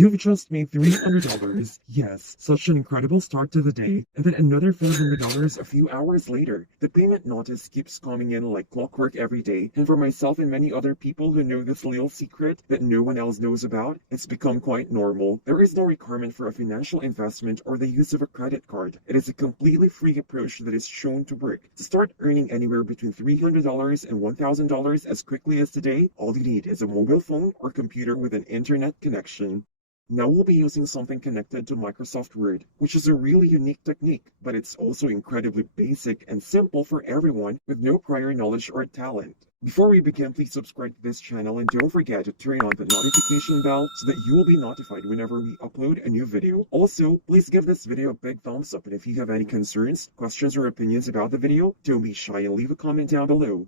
You've just made $300. Yes, such an incredible start to the day. And then another $400 a few hours later. The payment notice keeps coming in like clockwork every day. And for myself and many other people who know this little secret that no one else knows about, it's become quite normal. There is no requirement for a financial investment or the use of a credit card. It is a completely free approach that is shown to work. To start earning anywhere between $300 and $1,000 as quickly as today, all you need is a mobile phone or computer with an internet connection. Now we'll be using something connected to Microsoft Word, which is a really unique technique, but it's also incredibly basic and simple for everyone with no prior knowledge or talent. Before we begin, please subscribe to this channel and don't forget to turn on the notification bell so that you will be notified whenever we upload a new video. Also, please give this video a big thumbs up, and if you have any concerns, questions, or opinions about the video, don't be shy and leave a comment down below.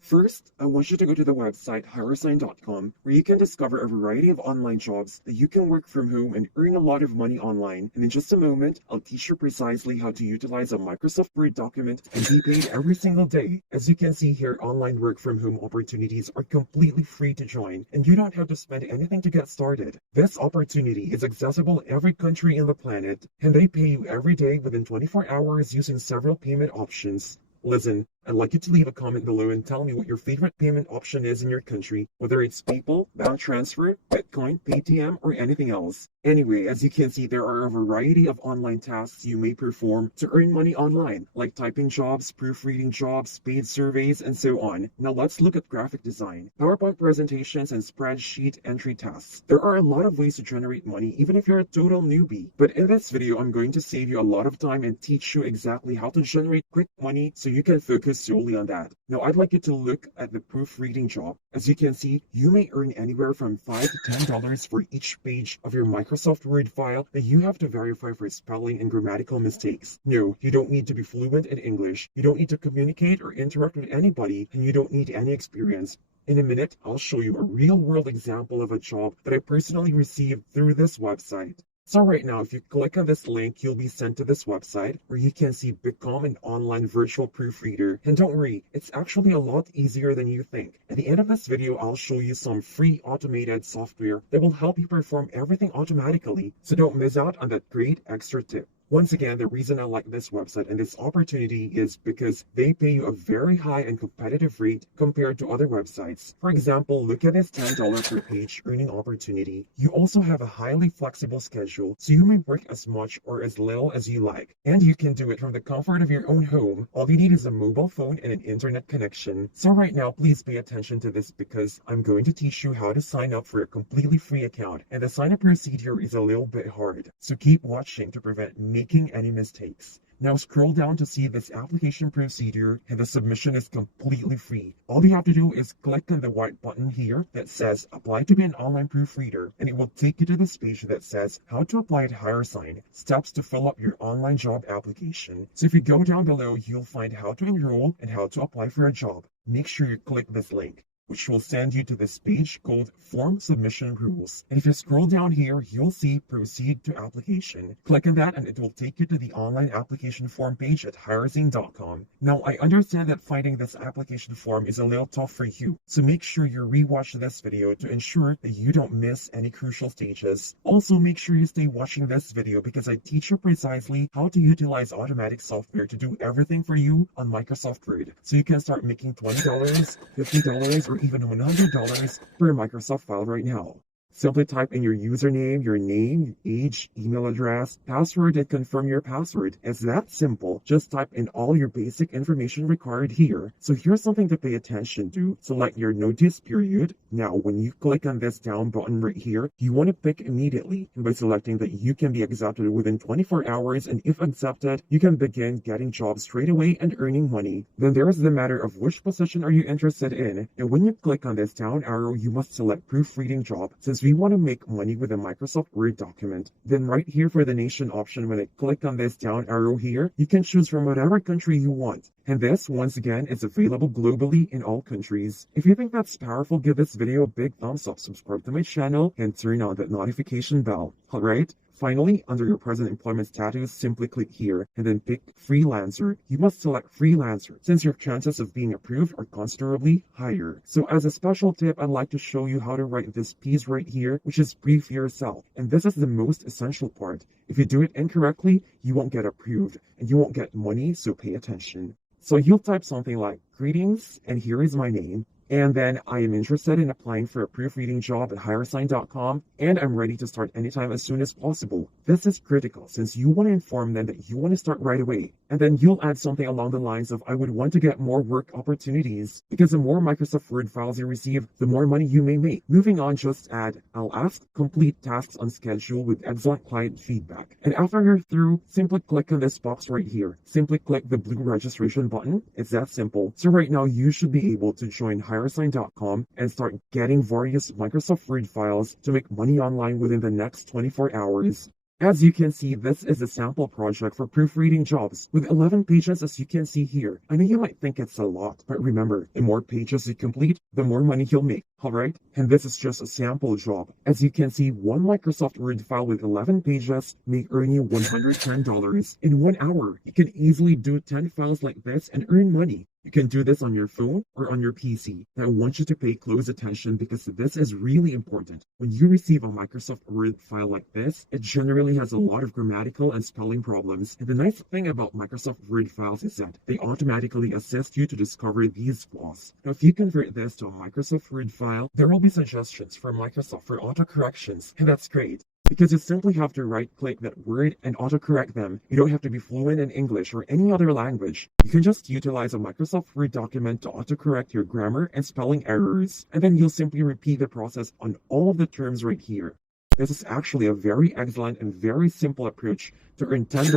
First, I want you to go to the website HireSign.com, where you can discover a variety of online jobs that you can work from home and earn a lot of money online. And in just a moment, I'll teach you precisely how to utilize a Microsoft Word document and be paid every single day. As you can see here, online work from home opportunities are completely free to join, and you don't have to spend anything to get started. This opportunity is accessible in every country in the planet, and they pay you every day within 24 hours using several payment options. Listen, I'd like you to leave a comment below and tell me what your favorite payment option is in your country, whether it's PayPal, bank transfer, Bitcoin, Paytm, or anything else. Anyway, as you can see, there are a variety of online tasks you may perform to earn money online, like typing jobs, proofreading jobs, paid surveys, and so on. Now let's look at graphic design, PowerPoint presentations, and spreadsheet entry tasks. There are a lot of ways to generate money, even if you're a total newbie. But in this video, I'm going to save you a lot of time and teach you exactly how to generate quick money so you can focus solely on that. Now I'd like you to look at the proofreading job. As you can see, you may earn anywhere from $5 to $10 for each page of your Microsoft Word file that you have to verify for spelling and grammatical mistakes. No, you don't need to be fluent in English, you don't need to communicate or interact with anybody, and you don't need any experience. In a minute, I'll show you a real-world example of a job that I personally received through this website. So right now, if you click on this link, you'll be sent to this website where you can see become an online virtual proofreader. And don't worry, it's actually a lot easier than you think. At the end of this video, I'll show you some free automated software that will help you perform everything automatically. So don't miss out on that great extra tip. Once again, the reason I like this website and this opportunity is because they pay you a very high and competitive rate compared to other websites. For example, look at this $10 per page earning opportunity. You also have a highly flexible schedule, so you may work as much or as little as you like. And you can do it from the comfort of your own home. All you need is a mobile phone and an internet connection. So right now, please pay attention to this because I'm going to teach you how to sign up for a completely free account. And the sign up procedure is a little bit hard. So keep watching to prevent making any mistakes. Now scroll down to see this application procedure, and the submission is completely free. All you have to do is click on the white button here that says apply to be an online proofreader, and it will take you to this page that says how to apply at HireSign, steps to fill up your online job application. So if you go down below, you'll find how to enroll and how to apply for a job. Make sure you click this link, which will send you to this page called Form Submission Rules. And if you scroll down here, you'll see Proceed to Application. Click on that and it will take you to the online application form page at HireSign.com. Now, I understand that finding this application form is a little tough for you, so make sure you rewatch this video to ensure that you don't miss any crucial stages. Also, make sure you stay watching this video because I teach you precisely how to utilize automatic software to do everything for you on Microsoft Word, so you can start making $20, $50, or even $100 per Microsoft file right now. Simply type in your username, your name, age, email address, password, and confirm your password. It's that simple. Just type in all your basic information required here. So here's something to pay attention to. Select your notice period. Now, when you click on this down button right here, you want to pick immediately. And by selecting that you can be accepted within 24 hours, and if accepted, you can begin getting jobs straight away and earning money. Then there's the matter of which position are you interested in. And when you click on this down arrow, you must select proofreading job, since we want to make money with a Microsoft Word document. Then right here for the nation option, when I click on this down arrow here, you can choose from whatever country you want. And this, once again, is available globally in all countries. If you think that's powerful, give this video a big thumbs up, subscribe to my channel, and turn on that notification bell. Alright? Finally, under your present employment status, simply click here and then pick Freelancer. You must select Freelancer since your chances of being approved are considerably higher. So as a special tip, I'd like to show you how to write this piece right here, which is brief yourself. And this is the most essential part. If you do it incorrectly, you won't get approved and you won't get money, so pay attention. So you'll type something like, greetings, and here is my name. And then I am interested in applying for a proofreading job at HireSign.com, and I'm ready to start anytime as soon as possible. This is critical since you want to inform them that you want to start right away. And then you'll add something along the lines of, I would want to get more work opportunities, because the more Microsoft Word files you receive, the more money you may make. Moving on, just add, I'll ask, complete tasks on schedule with excellent client feedback. And after you're through, simply click on this box right here. Simply click the blue registration button. It's that simple. So right now you should be able to join HireSign.com and start getting various Microsoft Word files to make money online within the next 24 hours. As you can see, this is a sample project for proofreading jobs with 11 pages as you can see here. I know you might think it's a lot, but remember, the more pages you complete, the more money you'll make, alright? And this is just a sample job. As you can see, one Microsoft Word file with 11 pages may earn you $110 in 1 hour. You can easily do 10 files like this and earn money. You can do this on your phone or on your PC. Now, I want you to pay close attention because this is really important. When you receive a Microsoft Word file like this, it generally has a lot of grammatical and spelling problems. And the nice thing about Microsoft Word files is that they automatically assist you to discover these flaws. Now, if you convert this to a Microsoft Word file, there will be suggestions from Microsoft for autocorrections, and that's great. Because you simply have to right-click that word and autocorrect them. You don't have to be fluent in English or any other language. You can just utilize a Microsoft Word document to autocorrect your grammar and spelling errors, and then you'll simply repeat the process on all of the terms right here. This is actually a very excellent and very simple approach to earn $10,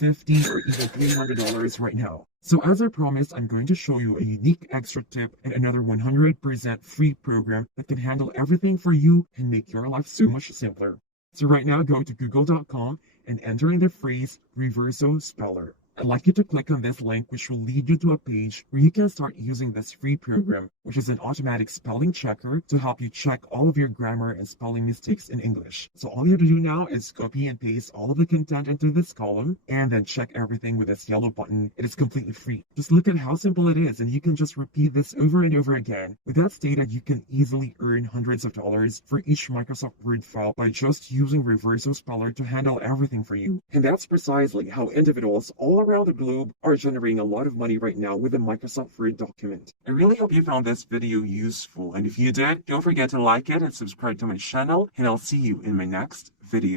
$50, or even $300 right now. So as I promised, I'm going to show you a unique extra tip and another 100% free program that can handle everything for you and make your life so much simpler. So right now, go to google.com and enter in the phrase Reverso Speller. I'd like you to click on this link, which will lead you to a page where you can start using this free program, which is an automatic spelling checker to help you check all of your grammar and spelling mistakes in English. So all you have to do now is copy and paste all of the content into this column and then check everything with this yellow button. It is completely free. Just look at how simple it is, and you can just repeat this over and over again. With that stated, you can easily earn hundreds of dollars for each Microsoft Word file by just using Reverso Speller to handle everything for you. And that's precisely how individuals all around the globe are generating a lot of money right now with a Microsoft Word document. I really hope you found this video useful, and if you did, don't forget to like it and subscribe to my channel, and I'll see you in my next video.